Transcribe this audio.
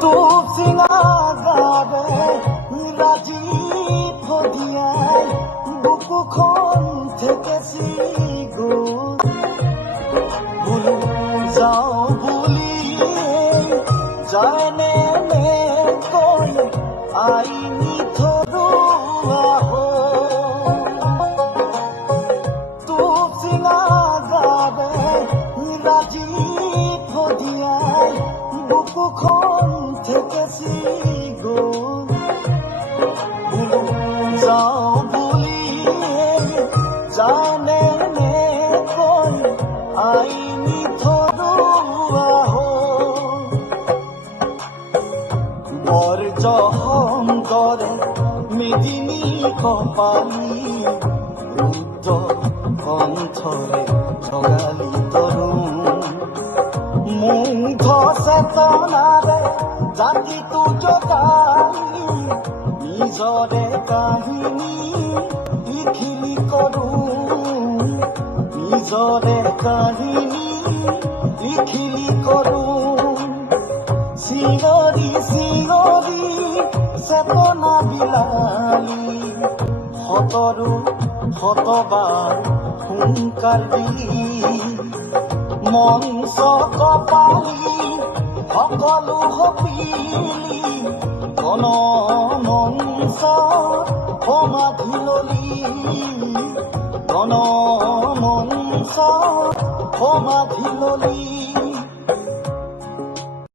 তো চিঙাগাৰে ৰাজীৱ শদিয়াই বুকুখন থেকেচি গ'ল বোলো যাওঁ বুলি যায়নে কৈ আইনি থৰুৱা হ'ল তো চিঙাগাৰে ৰাজীৱ শদিয়াই বুকুখন থেকেচি গ'ল বোলো যাওঁ বুলি জানে কৈ আইনি থৰুৱা হ'ল বৰ্জহংকৰে মেদিনী কপালী ৰুদ্ৰ কণ্ঠৰে জগালি তৰুণ মুগ্ধ চেতনাৰে জাতিটো জগালি নিজৰে কাহিনী লিখিলি কৰোঁ নিজৰে কাহিনী লিখিলি কৰোঁ চিঞৰি চিঞৰি চেতনা বিলালি শতৰো শতবাৰ হুংকাৰ দি মঞ্চ কপালি সকলো সপিলি গণ মঞ্চ সমাধি ললি গণ মঞ্চ সমাধি ললি